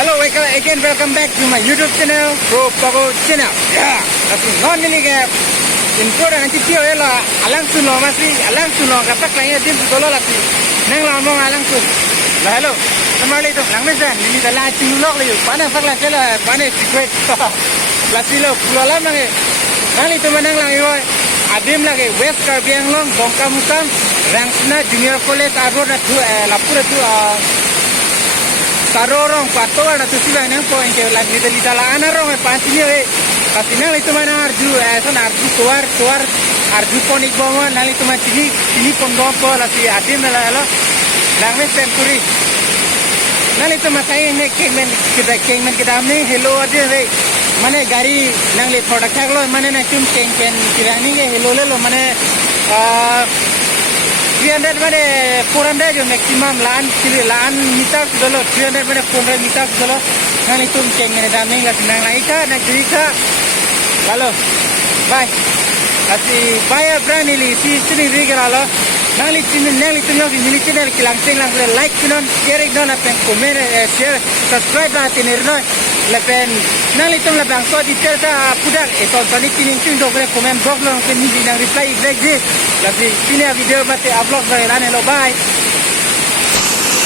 Hello, again, welcome back to my YouTube channel, Pro Pogo channel. Yeah, tapi normally ke info dan nanti tio ela alang suno kata klien tim solo lagi. Neng ngomong alang sun. Lah hello, kembali tu lang mesan ini dah lah cinulok lagi. Panas faklah kela panas secret. Lah silo pulau mangi. Nang itu menang lang iwa. Adim lagi West Karbi Anglong, Bongkamukam, Rangsna Junior College Agor na tu lapura tu Karorong patoa na tu sila nang po engke lagi dali dala anarong pantinya kasi nang itu mana arju son arju tuar arju ponik bongo nang itu mana sini pondok lagi adim la lo nang me senturi nang itu makai ne kengmen kita amne hello ade re mane gari nang le product lo mane na tum kengken kirani ke hello le lo mane 300 mane 400 jo maximum lan meter dolo 300 mane 400 meter dolo nang itu kengmen daming la nang laika nang dirika halo bye asi bye brand ili sini rigalo nang itu lo ini channel kilang lang like kinon share iknon apen comment share subscribe la tinirno lepen nang itu la bang so detail ta pudak itu tani tining ting do comment box lo ke ni nang reply exact je la sini video mate upload ba ran hello bye